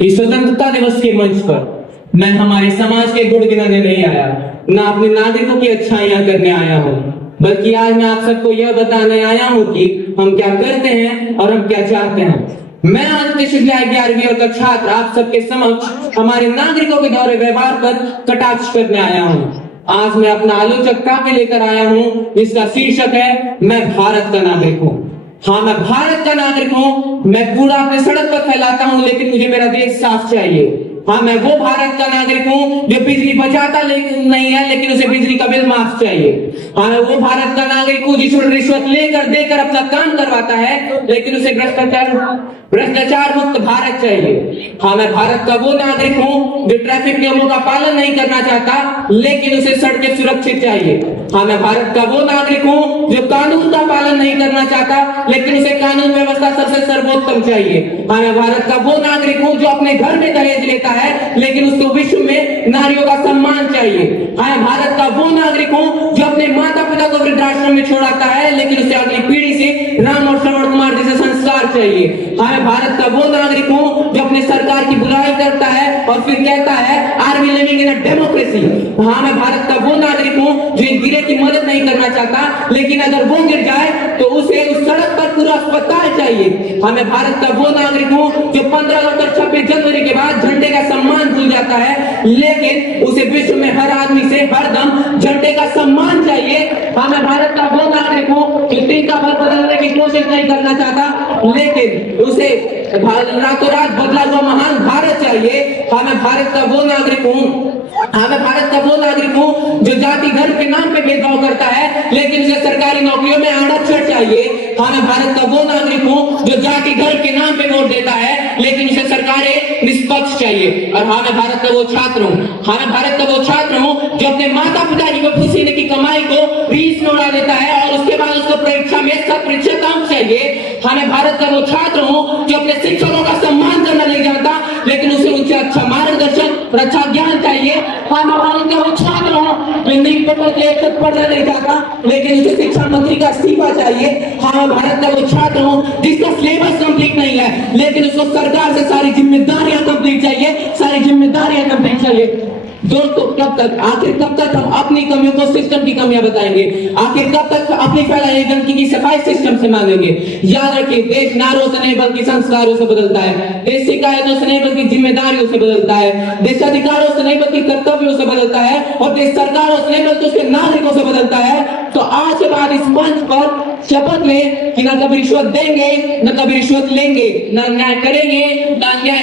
इस स्वतंत्रता दिवस के मंच पर मैं हमारे समाज के गुण गिनाने नहीं आया, ना अपने नागरिकों की अच्छाइयां करने आया हूँ, बल्कि आज मैं आप सबको यह बताने आया हूँ कि हम क्या करते हैं और हम क्या चाहते हैं। मैं आज विश्वविद्यालय 11वीं का छात्र आप सबके समक्ष हमारे नागरिकों के दौरे व्यवहार पर कटाक्ष करने आया हूँ। आज मैं अपना आलोचक काव्य लेकर आया हूँ, जिसका शीर्षक है मैं भारत का नागरिक हूँ। हाँ, मैं भारत का नागरिक हूँ। मैं कूड़ा अपने सड़क पर फैलाता हूँ, लेकिन मुझे मेरा देश साफ चाहिए। हाँ, मैं वो भारत का नागरिक हूँ जो बिजली बचाता नहीं है, लेकिन उसे बिजली का बिल माफ चाहिए। हाँ, मैं वो भारत का नागरिक हूँ जिस रिश्वत लेकर देकर अपना काम करवाता है, लेकिन उसे भ्रष्टाचार मुक्त भारत चाहिए। हाँ, मैं भारत का वो नागरिक हूँ जो ट्रैफिक नियमों का पालन नहीं करना चाहता, लेकिन उसे सड़कें सुरक्षित चाहिए। हाँ, मैं भारत का वो नागरिक हूँ जो कानून का पालन नहीं करना चाहता, लेकिन उसे कानून व्यवस्था सबसे सर्वोत्तम चाहिए। हाँ, मैं भारत का वो नागरिक हूँ जो अपने घर में दहेज लेता है, लेकिन उसको विश्व में नारियों का सम्मान चाहिए। हाँ, मैं भारत का वो नागरिक हूँ जो अपने माता पिता को वृद्धाश्रम में छोड़ाता है, लेकिन उसे अगली पीढ़ी से राम और श्रवण कुमार जैसे संस्कार चाहिए। हाँ, मैं भारत का वो नागरिक हूँ जो अपने सरकार की बुराई करता है और फिर कहता है are we living in a democracy. हाँ, मैं भारत का वो नागरिक हूँ जो एक गिरे की मदद नहीं करना चाहता, लेकिन अगर वो गिर जाए तो उसे उस सड़क पर पूरा अस्पताल चाहिए। हाँ, मैं भारत का वो नागरिक हूँ जो 15 अगस्त और 26 जनवरी के बाद झंडे का सम्मान भूल जाता है, लेकिन उसे विश्व में हर आदमी से हरदम झंडे का सम्मान चाहिए। हाँ, मैं भारत का वो नागरिक हूँ जो टीका भर बदलने की कोशिश नहीं करना चाहता, लेकिन उसे रातों रात बदला हुआ महान भारत चाहिए। हाँ, मैं भारत का वो नागरिक हूँ हाँ, मैं भारत का वो नागरिक हूँ जो जाति धर्म के नाम पे भेदभाव करता है, लेकिन उसे सरकारी नौकरियों में आरक्षण चाहिए। हाँ, मैं भारत का वो नागरिक हूँ जो जाति धर्म के नाम पे वोट देता है, लेकिन उसे सरकारें निष्पक्ष चाहिए। और हाँ, मैं भारत का वो छात्र हूँ हाँ, मैं भारत का वो छात्र हूँ जो अपने माता पिता की पसीने की कमाई को फीस में उड़ा देता है और उसके बाद उसको परीक्षा में 100% अंक चाहिए। हाँ, मैं भारत का वो छात्र हूँ जो अपने शिक्षकों का सम्मान करना नहीं जानता, लेकिन उसे उनसे अच्छा मार्गदर्शन और अच्छा ज्ञान चाहिए। हाँ, मैं भारत का वो छात्र हूँ जो नीट पेपर के एक पढ़ना नहीं चाहता, लेकिन उसे शिक्षा मंत्री का इस्तीफा चाहिए। हाँ, मैं भारत का वो छात्र हूँ जिसका सिलेबस कंप्लीट नहीं है, लेकिन उसको सरकार से सारी जिम्मेदारियां कंप्लीट चाहिए, सारी जिम्मेदारियां कंप्लीट चाहिए। दोस्तों, आखिर कब तक हम अपनी कमियों को सिस्टम की कमियां बताएंगे? आखिर कब तक अपनी फैलाई गंदगी की सफाई सिस्टम से मांगेंगे? याद रखिए, देश नारों से नहीं बल्कि संस्कारों से बदलता है। देश शिकायतों से नहीं बल्कि जिम्मेदारियों से बदलता है। देश अधिकारों से नहीं बल्कि कर्तव्यों से बदलता है, और देश सरकारों से नहीं बल्कि उसके नागरिकों से बदलता है। तो आज के बाद इस मंच पर शपथ लें कि न कभी रिश्वत देंगे, न कभी रिश्वत लेंगे, न अन्याय करेंगे, न अन्याय